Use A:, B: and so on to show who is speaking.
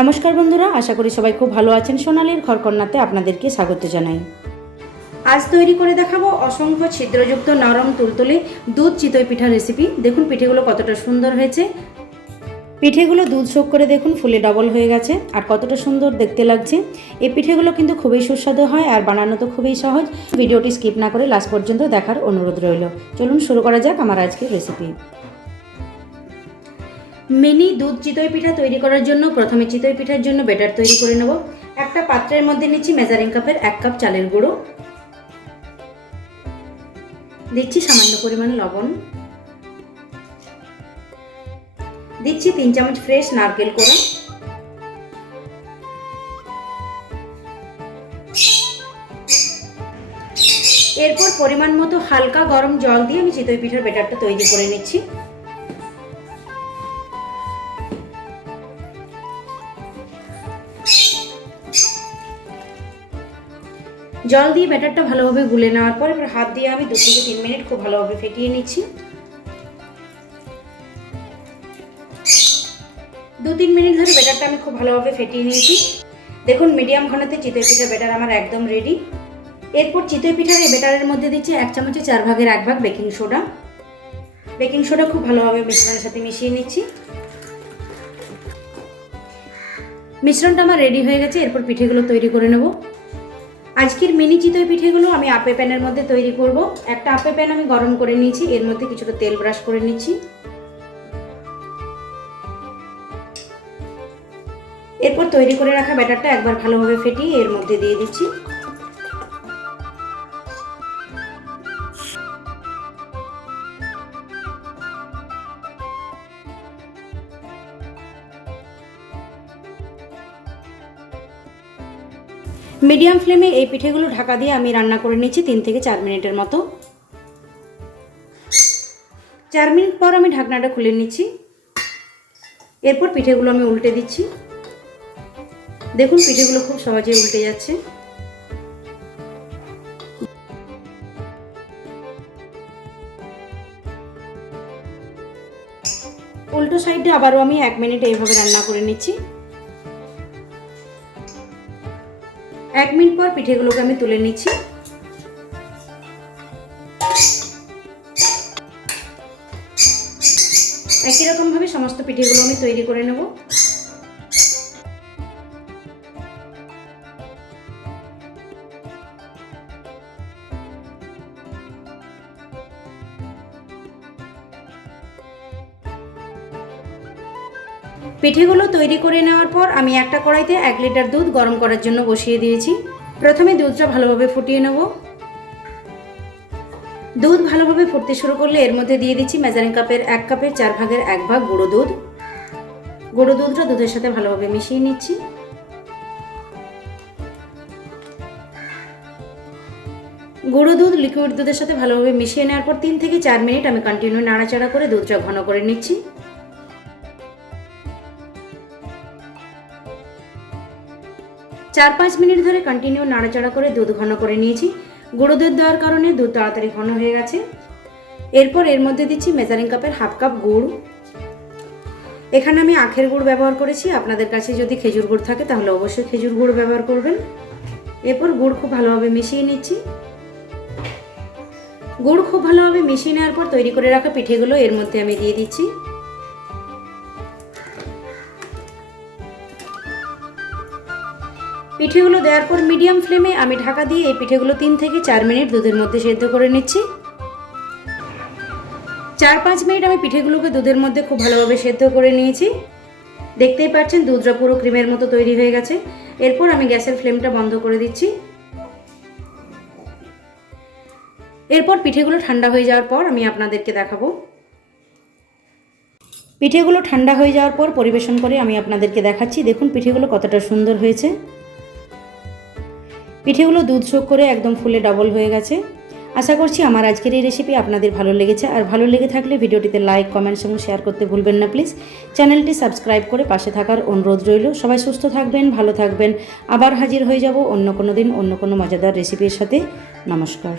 A: নমস্কার বন্ধুরা, আশা করি সবাই খুব ভালো আছেন। সোনালির ঘরকন্যাতে আপনাদেরকে স্বাগত জানাই। আজ তৈরি করে দেখাবো অসংখ্য ছিদ্রযুক্ত নরম তুলতুলে দুধ চিতই পিঠা রেসিপি দেখুন পিঠেগুলো কতটা সুন্দর হয়েছে। পিঠেগুলো দুধ শোক করে দেখুন, ফুলে ডবল হয়ে গেছে। আর কতটা সুন্দর দেখতে লাগছে। এই পিঠেগুলো কিন্তু খুবই সুস্বাদু হয় আর বানানো তো খুবই সহজ। ভিডিওটি স্কিপ না করে লাস্ট পর্যন্ত দেখার অনুরোধ রইল। চলুন শুরু করা যাক আমার আজকের রেসিপি মিনি দুধ চিতই পিঠা তৈরি করার জন্য প্রথমে চিতই পিঠার জন্য বেটার তৈরি করে নেব। একটা পাত্রের মধ্যে নিচ্ছি মেজারিং কাপের এক কাপ চালের গুঁড়ো। দিচ্ছি সামান্য পরিমাণ লবণ। দিচ্ছি তিন চামচ ফ্রেশ নারকেল কোড়া। এরপর পরিমাণ মতো হালকা গরম জল দিয়ে আমি চিতই পিঠার বেটারটা তৈরি করে নিচ্ছি। জল দিয়ে ব্যাটারটা ভালোভাবে গুলে নেওয়ার পর এবার হাত দিয়ে আমি দু থেকে তিন মিনিট খুব ভালোভাবে ফেটিয়ে নিচ্ছি। দু তিন মিনিট ধরে ব্যাটারটা আমি খুব ভালোভাবে ফেটিয়ে নিয়েছি। দেখুন, মিডিয়াম ঘনতে চিতই পিঠার ব্যাটার আমার একদম রেডি এরপর চিতই পিঠার এই ব্যাটারের মধ্যে দিচ্ছি এক চামচে চার ভাগের এক ভাগ বেকিং সোডা বেকিং সোডা খুব ভালোভাবে মিশ্রণের সাথে মিশিয়ে নিচ্ছি। মিশ্রণটা আমার রেডি হয়ে গেছে, এরপর পিঠেগুলো তৈরি করে নেব। আজকের মিনি চিতই পিঠেগুলো আমি আপে প্যানের মধ্যে তৈরি করব। একটা আপে প্যান আমি গরম করে নিয়েছি, এর মধ্যে কিছুটা তেল ব্রাশ করে নিচ্ছি। এরপর তৈরি করে রাখা ব্যাটারটা একবার ভালোভাবে ফেটিয়ে এর মধ্যে দিয়ে দিচ্ছি। মিডিয়াম ফ্লেমে এই পিঠেগুলো ঢাকা দিয়ে আমি রান্না করে নিচ্ছি তিন থেকে চার মিনিটের মতো। চার মিনিট পর আমি ঢাকনাটা খুলে নিচ্ছি। এরপর পিঠেগুলো আমি উল্টে দিচ্ছি। দেখুন, পিঠেগুলো খুব সহজে উল্টে যাচ্ছে। উল্টো সাইডে আবারও আমি এক মিনিট এইভাবে রান্না করে নিচ্ছি। এক মিনিট পর পিঠেগুলোকে আমি তুলে নিচ্ছি। একই রকমভাবে সমস্ত পিঠেগুলো আমি তৈরি করে নেব। পিঠেগুলো তৈরি করে নেওয়ার পর আমি একটা কড়াইতে এক লিটার দুধ গরম করার জন্য বসিয়ে দিয়েছি। প্রথমে দুধটা ভালোভাবে ফুটিয়ে নেব। দুধ ভালোভাবে ফুটতে শুরু করলে এর মধ্যে দিয়ে দিচ্ছি মেজারিং কাপের এক কাপের চার ভাগের এক ভাগ গুঁড়ো দুধ। গুঁড়ো দুধটা দুধের সাথে ভালোভাবে মিশিয়ে নিচ্ছি। গুঁড়ো দুধ লিকুইড দুধের সাথে ভালোভাবে মিশিয়ে নেওয়ার পর তিন থেকে চার মিনিট আমি কন্টিনিউ নাড়াচাড়া করে দুধটা ঘন করে নিচ্ছি। চার পাঁচ মিনিট ধরে কন্টিনিউ নাড়াচাড়া করে দুধ ঘন করে নিয়েছি। গুঁড়ো দুধ দেওয়ার কারণে দুধ তাড়াতাড়ি ঘন হয়ে গেছে। এরপর এর মধ্যে দিচ্ছি মেজারিং কাপের হাফ কাপ গুড়। এখানে আমি আখের গুড় ব্যবহার করেছি। আপনাদের কাছে যদি খেজুর গুড় থাকে, তাহলে অবশ্যই খেজুর গুড় ব্যবহার করবেন। এরপর গুড় খুব ভালোভাবে মিশিয়ে নিচ্ছি। গুড় খুব ভালোভাবে মিশিয়ে নেওয়ার পর তৈরি করে রাখা পিঠেগুলো এর মধ্যে আমি দিয়ে দিচ্ছি। পিঠেগুলো দেওয়ার পর মিডিয়াম ফ্লেমে আমি ঢাকা দিয়ে এই পিঠেগুলো তিন থেকে চার মিনিট দুধের মধ্যে সেদ্ধ করে নিচ্ছি। চার পাঁচ মিনিট আমি পিঠেগুলোকে দুধের মধ্যে খুব ভালোভাবে সেদ্ধ করে নিয়েছি। দেখতেই পাচ্ছেন দুধটা পুরো ক্রিমের মতো তৈরি হয়ে গেছে। এরপর আমি গ্যাসের ফ্লেমটা বন্ধ করে দিচ্ছি। এরপর পিঠেগুলো ঠান্ডা হয়ে যাওয়ার পর আমি আপনাদেরকে দেখাবো। পিঠেগুলো ঠান্ডা হয়ে যাওয়ার পর পরিবেশন করে আমি আপনাদেরকে দেখাচ্ছি। দেখুন পিঠেগুলো কতটা সুন্দর হয়েছে। পিঠেগুলো দুধ শোক করে একদম ফুলে ডবল হয়ে গেছে। আশা করছি আমার আজকের এই রেসিপি আপনাদের ভালো লেগেছে। আর ভালো লেগে থাকলে ভিডিওটিতে লাইক কমেন্ট এবং শেয়ার করতে ভুলবেন না প্লিজ চ্যানেলটি সাবস্ক্রাইব করে পাশে থাকার অনুরোধ রইল। সবাই সুস্থ থাকবেন, ভালো থাকবেন। আবার হাজির হয়ে যাব অন্য কোনো দিন অন্য কোনো মজাদার রেসিপির সাথে। নমস্কার।